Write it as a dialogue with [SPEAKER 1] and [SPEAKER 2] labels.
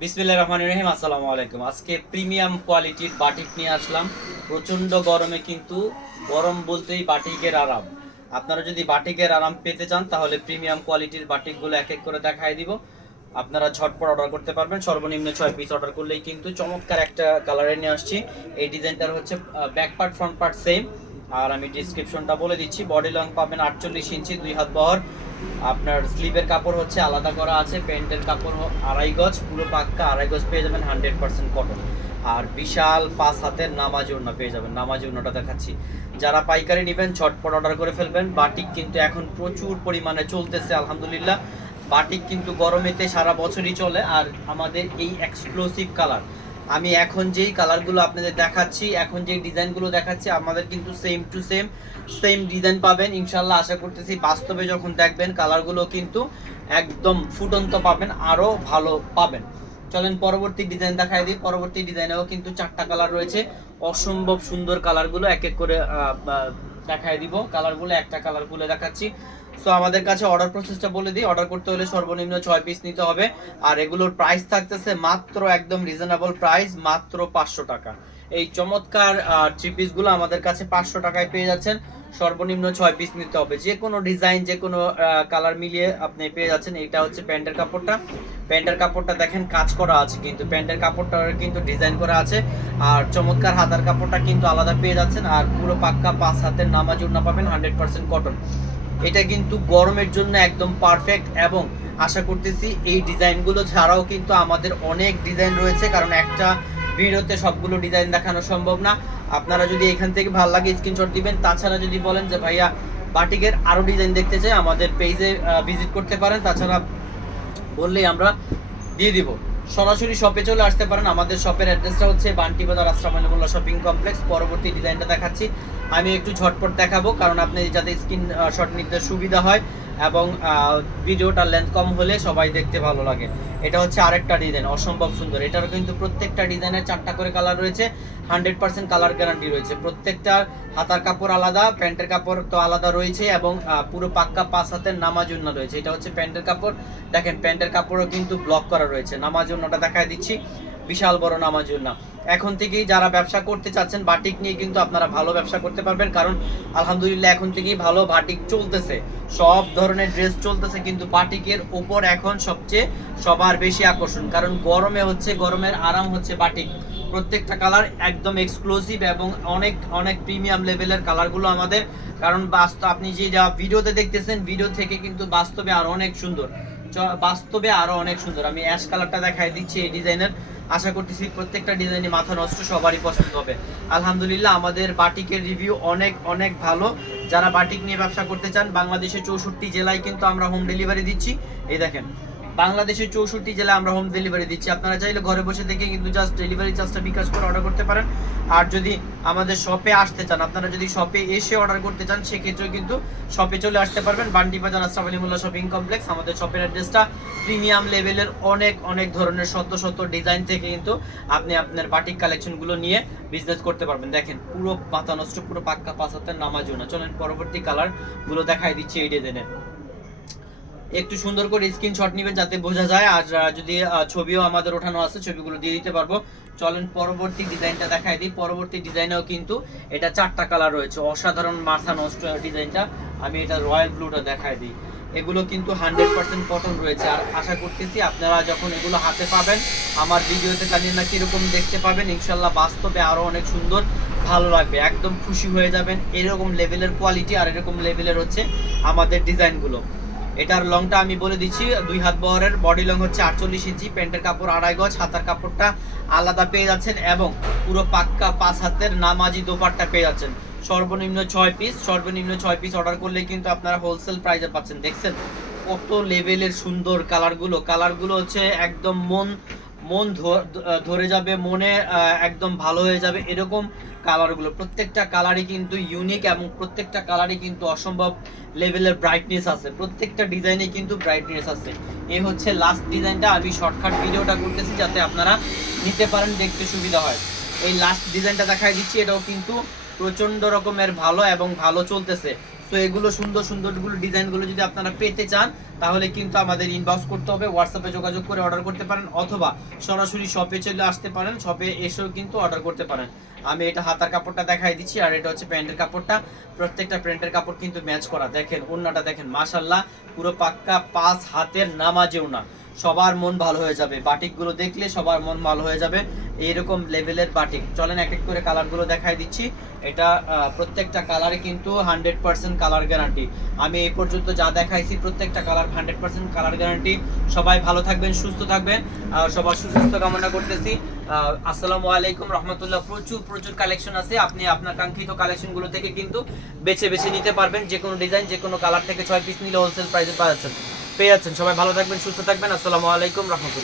[SPEAKER 1] বিসমিল্লাহির রহমানির রহিম, আসসালামু আলাইকুম। আজকে প্রিমিয়াম কোয়ালিটির বাটিক নিয়ে আসলাম। প্রচণ্ড গরমে কিন্তু গরম বলতেই বাটিকের আরাম। আপনারা যদি বাটিকের আরাম পেতে চান, তাহলে প্রিমিয়াম কোয়ালিটির বাটিকগুলো এক এক করে দেখাই দিব। আপনারা ঝটপট অর্ডার করতে পারবেন। সর্বনিম্ন ছয় পিস অর্ডার করলেই কিন্তু চমৎকার একটা কালারে নিয়ে আসছি। এই ডিজাইনটার হচ্ছে back part front part same আর আমি ডিসক্রিপশনটা বলে দিচ্ছি। বডি লং পাবেন আটচল্লিশ ইঞ্চি দুই হাত বহর। আপনার স্লিভের কাপড় হচ্ছে আলাদা করা আছে, প্যান্টের কাপড় আড়াই গজ, পুরো পাক্কা আড়াই গজ পেয়ে যাবেন হান্ড্রেড পার্সেন্ট কটন আর বিশাল পাঁচ হাতের নামাজ ওড়না পেয়ে যাবেন, নামাজ ওড়নাটা দেখাচ্ছি। যারা পাইকারি নেবেন ছটপট অর্ডার করে ফেলবেন। বাটিক কিন্তু এখন প্রচুর পরিমাণে চলতেছে, আলহামদুলিল্লাহ। বাটিক কিন্তু গরমেতে সারা বছরই চলে। আর আমাদের এই এক্সক্লুসিভ কালার আমি এখন যেই কালারগুলো আপনাদের দেখাচ্ছি, এখন যেই ডিজাইনগুলো দেখাচ্ছি, আমাদের কিন্তু same to same same design পাবেন। ইনশাল্লাহ আশা করতেছি বাস্তবে যখন দেখবেন কালারগুলো কিন্তু একদম ফুটন্ত পাবেন আরও ভালো পাবেন। চলেন পরবর্তী ডিজাইন দেখাই দিই। পরবর্তী ডিজাইনেও কিন্তু চারটা কালার রয়েছে। অসম্ভব সুন্দর কালারগুলো এক এক করে দেখাই দিব। কালারগুলো একটা কালার খুলে দেখাচ্ছি। সো আমাদের কাছে অর্ডার প্রসেসটা বলে দিই। অর্ডার করতে হলে সর্বনিম্ন ছয় পিস নিতে হবে। আর এগুলোর প্রাইস থাকতেছে মাত্র একদম রিজনেবল প্রাইস মাত্র পাঁচশো টাকা। এই চমৎকার থ্রি পিসগুলো আমাদের কাছে পাঁচশো টাকায় পেয়ে যাচ্ছেন। সর্বনিম্ন ছয় পিস নিতে হবে। যে কোনো ডিজাইন যে কোনো কালার মিলিয়ে আপনি পেয়ে যাচ্ছেন। এটা হচ্ছে প্যান্টের কাপড়টা। প্যান্টের কাপড়টা দেখেন, কাজ করা আছে কিন্তু। প্যান্টের কাপড়টা কিন্তু ডিজাইন করা আছে। আর চমৎকার হাতার কাপড়টা কিন্তু আলাদা পেয়ে যাচ্ছেন। আর পুরো পাক্কা পাঁচ হাতের নামাজ উড়না পাবেন। হান্ড্রেড পার্সেন্ট কটন এটা কিন্তু গরমের জন্য একদম পারফেক্ট এবং আশা করতেছি এই ডিজাইনগুলো ছাড়াও কিন্তু আমাদের অনেক ডিজাইন রয়েছে, কারণ একটা ভিডিওতে সবগুলো ডিজাইন দেখানো সম্ভব না। আপনারা যদি এখান থেকে ভালো লাগে স্ক্রিনশট দিবেন, তাছাড়া যদি বলেন যে ভাইয়া বাটিকের আরও ডিজাইন দেখতে চাই, আমাদের পেজে ভিজিট করতে পারেন, তাছাড়া বললেই আমরা দিয়ে দিব। সরাসরি শপে চলে আসতে পারেন। আমাদের শপের অ্যাড্রেসটা হচ্ছে বান্টি বাজার আশ্রাম আলিমুল্লাহ শপিং কমপ্লেক্স পরবর্তী ডিজাইনটা দেখাচ্ছি। আমি একটু ঝটপট দেখাবো, কারণ আপনি যাতে স্ক্রিন শট নিতে সুবিধা হয়। এবং ভিডিওটা লেন্থ কম হলে সবাই দেখতে ভালো লাগে। এটা হচ্ছে আরেকটা ডিজাইন অসম্ভব সুন্দর। এটারও কিন্তু প্রত্যেকটা ডিজাইনের চারটা করে কালার রয়েছে হান্ড্রেড পার্সেন্ট কালার গ্যারান্টি রয়েছে। প্রত্যেকটা হাতার কাপড় আলাদা, প্যান্টের কাপড় তো আলাদা রয়েছে এবং পুরো পাক্কা পাঁচ হাতের নামাজ উন্না রয়েছে। এটা হচ্ছে প্যান্টের কাপড়। দেখেন, প্যান্টের কাপড়ও কিন্তু ব্লক করা রয়েছে। নামাজ উন্নাটা দেখায় দিচ্ছি। বিশাল বড় নামাজ উন্না এখন থেকেই যারা ব্যবসা করতে চাচ্ছেন, বাটিক নিয়ে কিন্তু আপনারা ভালো ব্যবসা করতে পারবেন। কারণ আলহামদুলিল্লাহ এখন থেকেই ভালো বাটিক চলতেছে। সব ধরনের ড্রেস চলতেছে, কিন্তু বাটিকের ওপর এখন সবচেয়ে সবার বেশি আকর্ষণ। কারণ গরমে হচ্ছে, গরমের আরাম হচ্ছে বাটিক। প্রত্যেকটা কালার একদম এক্সক্লুসিভ এবং অনেক অনেক প্রিমিয়াম লেভেলের কালারগুলো আমাদের। কারণ বাস্তব আপনি যে যা ভিডিওতে দেখতেছেন ভিডিও থেকে কিন্তু বাস্তবে আরও অনেক সুন্দর। বাস্তবে আরও অনেক সুন্দর। আমি অ্যাশ কালারটা দেখাই দিচ্ছি এই ডিজাইনের আশা করতেছি প্রত্যেকটা ডিজাইনে মাথা নষ্ট, সবারই পছন্দ হবে। আলহামদুলিল্লাহ, আমাদের বাটিকের রিভিউ অনেক অনেক ভালো। যারা বাটিক নিয়ে ব্যবসা করতে চান, বাংলাদেশের চৌষট্টি জেলায় কিন্তু আমরা হোম ডেলিভারি দিচ্ছি। এই দেখেন বাংলাদেশের চৌষট্টি জেলায় আমরা হোম ডেলিভারি দিচ্ছি। আপনারা চাইলে ঘরে বসে থেকে কিন্তু জাস্ট ডেলিভারি চার্জটা বিকাশ করে অর্ডার করতে পারেন। আর যদি আমাদের শপে আসতে চান, আপনারা যদি শপে এসে অর্ডার করতে চান, সেক্ষেত্রেও কিন্তু শপে চলে আসতে পারবেন। বান্ডি বাজার আলিমুল্লাহ শপিং কমপ্লেক্স আমাদের শপের অ্যাড্রেসটা প্রিমিয়াম লেভেলের অনেক অনেক ধরনের শত শত ডিজাইন থেকে কিন্তু আপনি আপনার বাটিক কালেকশনগুলো নিয়ে বিজনেস করতে পারবেন। দেখেন, পুরো পাতা নষ্ট, পুরো পাক্কা পাঁচাত্তর নামাজও না। চলেন পরবর্তী কালারগুলো দেখাই দিচ্ছি এই ডিজাইনের একটু সুন্দর করে স্ক্রিনশট নেবেন যাতে বোঝা যায়। আর যদি ছবিও আমাদের ওঠানো আছে, ছবিগুলো দিয়ে দিতে পারব। চলেন পরবর্তী ডিজাইনটা দেখাই দিই। পরবর্তী ডিজাইনেও কিন্তু এটা চারটা কালার রয়েছে। অসাধারণ মাথা নষ্ট ডিজাইনটা। আমি এটা রয়্যাল ব্লুটা দেখাই দিই। এগুলো কিন্তু হান্ড্রেড পার্সেন্ট কটন রয়েছে। আর আশা করতেছি আপনারা যখন এগুলো হাতে পাবেন, আমার ভিডিওতে জানি না কীরকম দেখতে পাবেন। ইনশাল্লাহ বাস্তবে আরও অনেক সুন্দর, ভালো লাগবে। একদম খুশি হয়ে যাবেন। এরকম লেভেলের কোয়ালিটি আর এরকম লেভেলের হচ্ছে আমাদের ডিজাইনগুলো। এটার লংটা আমি বলে দিচ্ছি, দুই হাত বহরের বডি লং হচ্ছে আটচল্লিশ ইঞ্চি, প্যান্টের কাপড় আড়াই গজ, হাতার কাপড়টা আলাদা পেয়ে যাচ্ছেন এবং পুরো পাক্কা পাঁচ হাতের নামাজি দোপারটা পেয়ে যাচ্ছেন। সর্বনিম্ন ছয় পিস সর্বনিম্ন ছয় পিস অর্ডার করলে কিন্তু আপনারা হোলসেল প্রাইসে পাচ্ছেন। দেখছেন কত লেভেলের সুন্দর কালারগুলো কালারগুলো হচ্ছে একদম মন মন ধরে যাবে, মনে একদম ভালো হয়ে যাবে এরকম কালারগুলো প্রত্যেকটা কালারই কিন্তু ইউনিক এবং প্রত্যেকটা কালারই কিন্তু অসম্ভব লেভেলের ব্রাইটনেস আছে। প্রত্যেকটা ডিজাইনে কিন্তু ব্রাইটনেস আছে। এই হচ্ছে লাস্ট ডিজাইনটা আমি শর্টকাট ভিডিওটা করতেছি যাতে আপনারা নিতে পারেন, দেখতে সুবিধা হয়। এই লাস্ট ডিজাইনটা দেখাই দিচ্ছি। এটাও কিন্তু প্রচণ্ড রকমের ভালো এবং ভালো চলতেছে। তো এগুলো সুন্দর সুন্দরগুলো ডিজাইনগুলো যদি আপনারা পেতে চান, তাহলে কিন্তু আমাদের ইনবক্স করতে হবে হোয়াটসঅ্যাপে যোগাযোগ করে অর্ডার করতে পারেন, অথবা সরাসরি শপে চলে আসতে পারেন শপে এসেও কিন্তু অর্ডার করতে পারেন। আমি এটা হাতার কাপড়টা দেখাই দিচ্ছি, আর এটা হচ্ছে প্যান্টের কাপড়টা। প্রত্যেকটা প্যান্টের কাপড় কিন্তু ম্যাচ করা। দেখেন ওন্নাটা দেখেন মাশাল্লাহ পুরো পাক্কা, পাঁচ হাতের নামাজে ওনা সবার মন ভালো হয়ে যাবে। বাটিকগুলো দেখলে সবার মন ভালো হয়ে যাবে। এইরকম লেভেলের বাটিক। চলেন এক এক করে কালারগুলো দেখাই দিচ্ছি। এটা প্রত্যেকটা কালারে কিন্তু হান্ড্রেড পার্সেন্ট কালার গ্যারান্টি। আমি এই পর্যন্ত যা দেখাইছি, প্রত্যেকটা colour hundred percent colour guarantee. সবাই ভালো থাকবেন, সুস্থ থাকবেন। সবার সুস্বাস্থ্য কামনা করতেছি। আসসালামু আলাইকুম রহমতুল্লাহ। প্রচুর প্রচুর কালেকশন আছে। আপনি আপনার কাঙ্ক্ষিত কালেকশনগুলো থেকে কিন্তু বেছে বেছে নিতে পারবেন। যে কোনো ডিজাইন যে কোনো কালার থেকে ছয় পিস নিলে হোলসেল প্রাইসে পাওয়া যাচ্ছেন পেয়ে যাচ্ছেন। সবাই ভালো থাকবেন সুস্থ থাকবেন। আসসালামু আলাইকুম রহমতুল্লাহ।